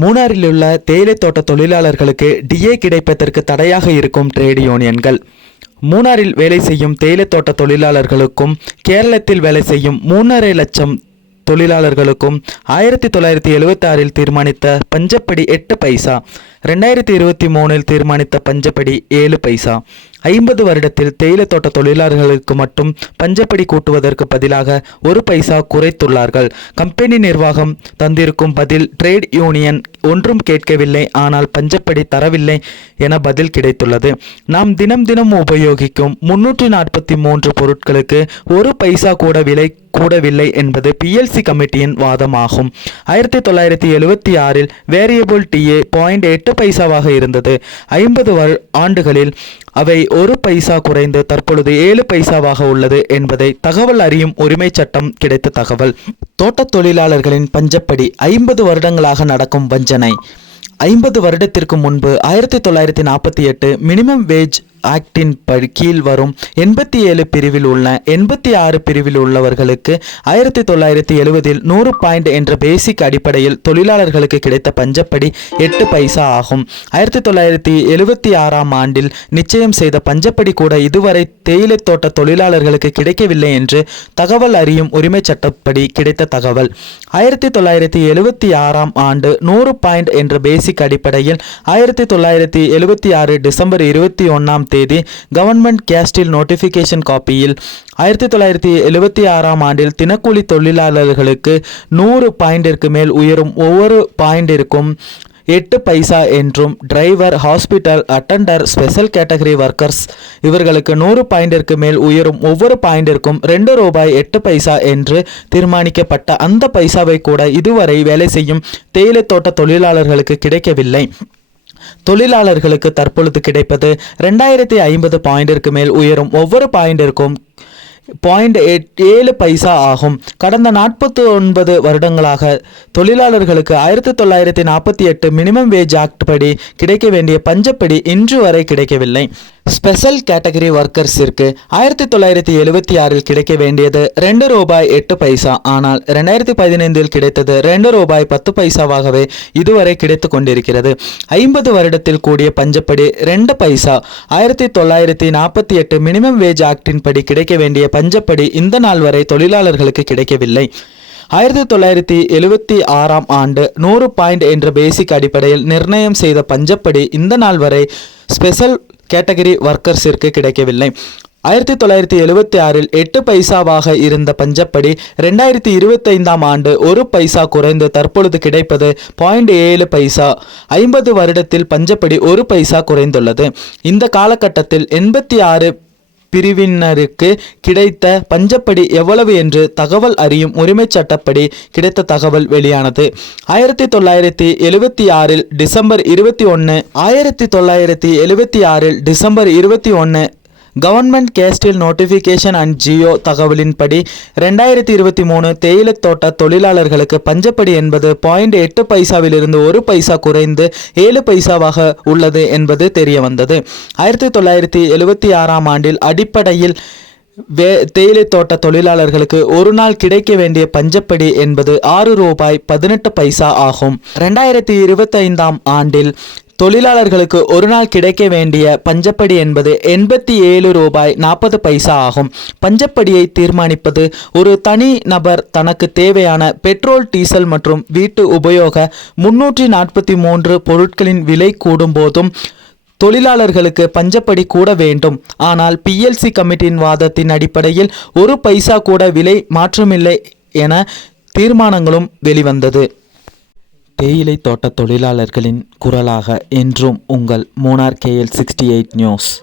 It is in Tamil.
மூணாறில் உள்ள தேயிலை தோட்ட தொழிலாளர்களுக்கு டிஏ கிடைப்பதற்கு தடையாக இருக்கும் ட்ரேட் யூனியன்கள் மூணாறில் வேலை செய்யும் தேயிலை தோட்ட தொழிலாளர்களுக்கும் கேரளத்தில் வேலை செய்யும் மூணரை லட்சம் தொழிலாளர்களுக்கும் ஆயிரத்தி தொள்ளாயிரத்தி எழுபத்தாறில் தீர்மானித்த பஞ்சப்படி எட்டு பைசா ரெண்டாயிரத்தி இருபத்தி மூணில் தீர்மானித்த பஞ்சப்படி ஏழு பைசா. ஐம்பது வருடத்தில் தேயிலை தோட்ட தொழிலாளர்களுக்கு மட்டும் பஞ்சப்படி கூட்டுவதற்கு பதிலாக ஒரு பைசா குறைத்துள்ளார்கள். கம்பெனி நிர்வாகம் தந்திருக்கும் பதில் ட்ரேட் யூனியன் ஒன்றும் கேட்கவில்லை ஆனால் பஞ்சப்படி தரவில்லை என பதில் கிடைத்துள்ளது. நாம் தினம் தினம் உபயோகிக்கும் முன்னூற்றி நாற்பத்தி மூன்று பொருட்களுக்கு ஒரு பைசா கூட விலை கூடவில்லை என்பது பிஎல்சி கமிட்டியின் வாதமாகும். ஆயிரத்தி தொள்ளாயிரத்தி எழுபத்தி ஆறில் வேரியபிள் டிஏ பாயிண்ட் எட்டு பைசாவாக இருந்தது. ஐம்பது ஆண்டுகளில் அவை ஒரு பைசா குறைந்து தற்பொழுது ஏழு பைசாவாக உள்ளது என்பதை தகவல் அறியும் உரிமை சட்டம் கிடைத்த தகவல். தோட்டத் தொழிலாளர்களின் பஞ்சப்படி ஐம்பது வருடங்களாக நடக்கும் வஞ்சனை. ஐம்பது வருடத்திற்கு முன்பு ஆயிரத்தி தொள்ளாயிரத்தி நாற்பத்தி எட்டு மினிமம் வேஜ் ஆக்டின் கீழ் வரும் எண்பத்தி ஏழு பிரிவில் உள்ள எண்பத்தி ஆறு பிரிவில் உள்ளவர்களுக்கு ஆயிரத்தி தொள்ளாயிரத்தி எழுவதில் நூறு பாயிண்ட் என்ற பேசிக் அடிப்படையில் தொழிலாளர்களுக்கு கிடைத்த பஞ்சப்படி எட்டு பைசா ஆகும். ஆயிரத்தி தொள்ளாயிரத்தி எழுபத்தி ஆறாம் ஆண்டில் நிச்சயம் செய்த பஞ்சப்படி கூட இதுவரை தேயிலை தோட்ட தொழிலாளர்களுக்கு கிடைக்கவில்லை என்று தகவல் அறியும் உரிமை சட்டப்படி கிடைத்த தகவல். ஆயிரத்தி தொள்ளாயிரத்தி எழுவத்தி ஆறாம் ஆண்டு நூறு பாயிண்ட் என்ற பேசிக் அடிப்படையில் ஆயிரத்தி தொள்ளாயிரத்தி எழுபத்தி ஆறு டிசம்பர் இருபத்தி ஒன்றாம் தேதி கவர்மெண்ட் கேஸ்டில் நோட்டிஃபிகேஷன் காப்பியில் ஆயிரத்தி தொள்ளாயிரத்தி எழுபத்தி ஆறாம் ஆண்டில் தினக்கூலி தொழிலாளர்களுக்கு நூறு பாயிண்டிற்கு மேல் உயரும் ஒவ்வொரு பாயிண்டிற்கும் எட்டு பைசா என்றும் driver hospital attendant special category workers இவர்களுக்கு நூறு பாயிண்டிற்கு மேல் உயரும் ஒவ்வொரு பாயிண்டிற்கும் ரெண்டு ரூபாய் எட்டு பைசா என்று தீர்மானிக்கப்பட்ட அந்த பைசாவை கூட இதுவரை வேலை செய்யும் தேயிலை தோட்ட தொழிலாளர்களுக்கு கிடைக்கவில்லை. தொழிலாளர்களுக்கு தற்பொழுது கிடைப்பது ரெண்டாயிரத்தி ஐம்பது பாயிண்டிற்கு மேல் உயரும் ஒவ்வொரு பாயிண்டிற்கும் பாயிண்ட் ஏழு பைசா ஆகும். கடந்த நாற்பத்தி ஒன்பது வருடங்களாக தொழிலாளர்களுக்கு ஆயிரத்தி தொள்ளாயிரத்தி நாற்பத்தி எட்டு மினிமம் வேஜ் ஆக்ட் படி கிடைக்க வேண்டிய பஞ்சப்படி இன்று வரை கிடைக்கவில்லை. ஸ்பெஷல் கேட்டகரி ஒர்க்கர்ஸிற்கு ஆயிரத்தி தொள்ளாயிரத்தி எழுபத்தி ஆறில் கிடைக்க வேண்டியது ரெண்டு ரூபாய் எட்டு பைசா. ஆனால் ரெண்டாயிரத்தி பதினைந்தில் கிடைத்தது ரெண்டு ரூபாய் பத்து பைசாவாகவே இதுவரை கிடைத்து கொண்டிருக்கிறது. ஐம்பது வருடத்தில் கூடிய பஞ்சப்படி ரெண்டு பைசா. ஆயிரத்தி தொள்ளாயிரத்தி நாற்பத்தி எட்டு மினிமம் வேஜ் ஆக்டின் படி கிடைக்க வேண்டிய பஞ்சப்படி இந்த நாள் வரை தொழிலாளர்களுக்கு கிடைக்கவில்லை. ஆயிரத்தி தொள்ளாயிரத்தி எழுபத்தி ஆறாம் ஆண்டு நூறு பாயிண்ட் என்ற பேசிக் அடிப்படையில் நிர்ணயம் செய்த பஞ்சப்படி இந்த நாள் வரை ஸ்பெஷல் கேட்டகரி ஒர்க்கர்ஸிற்கு கிடைக்கவில்லை. ஆயிரத்தி தொள்ளாயிரத்தி எழுபத்தி ஆறில் எட்டு பைசாவாக இருந்த பஞ்சப்படி ரெண்டாயிரத்தி இருபத்தைந்தாம் ஆண்டு ஒரு பைசா குறைந்து தற்பொழுது கிடைப்பது பாயிண்ட் ஏழு பைசா. ஐம்பது வருடத்தில் பஞ்சப்படி ஒரு பைசா குறைந்துள்ளது. இந்த காலகட்டத்தில் எண்பத்தி ஆறு பிரிவினருக்கு கிடைத்த பஞ்சப்படி எவ்வளவு என்று தகவல் அறியும் உரிமைச் சட்டப்படி கிடைத்த தகவல் வெளியானது. ஆயிரத்தி தொள்ளாயிரத்தி எழுவத்தி ஆறில் டிசம்பர் இருபத்தி ஒன்று ஆயிரத்தி தொள்ளாயிரத்தி எழுவத்தி ஆறில் டிசம்பர் இருபத்தி ஒன்று கவர்மெண்ட் கேஸ்டில் நோட்டிஃபிகேஷன் அண்ட் ஜியோ தகவலின்படி ரெண்டாயிரத்தி இருபத்தி மூணு தேயிலை தோட்ட தொழிலாளர்களுக்கு பஞ்சப்படி என்பது பாயிண்ட் எட்டு பைசாவிலிருந்து ஒரு பைசா குறைந்து ஏழு பைசாவாக உள்ளது என்பது தெரிய வந்தது ஆயிரத்தி தொள்ளாயிரத்தி எழுபத்தி ஆறாம் ஆண்டில் அடிப்படையில் வே தேயிலை தோட்ட தொழிலாளர்களுக்கு ஒரு நாள் கிடைக்க வேண்டிய பஞ்சப்படி என்பது ஆறு ரூபாய் பதினெட்டு பைசா ஆகும். ரெண்டாயிரத்தி இருபத்தைந்தாம் ஆண்டில் தொழிலாளர்களுக்கு ஒரு நாள் கிடைக்க வேண்டிய பஞ்சப்படி என்பது எண்பத்தி ஏழு ரூபாய் நாற்பது பைசா ஆகும். பஞ்சப்படியை தீர்மானிப்பது ஒரு தனி நபர் தனக்கு தேவையான பெட்ரோல் டீசல் மற்றும் வீட்டு உபயோக முன்னூற்றி நாற்பத்தி மூன்று பொருட்களின் விலை கூடும்போதும் தொழிலாளர்களுக்கு பஞ்சப்படி கூட வேண்டும். ஆனால் பிஎல்சி கமிட்டியின் வாதத்தின் அடிப்படையில் ஒரு பைசா கூட விலை மாற்றமில்லை என தீர்மானங்களும் வெளிவந்தது. தேயிலை தோட்ட தொழிலாளர்களின் குரலாக என்றும் உங்கள் Munnar KL sixty eight news.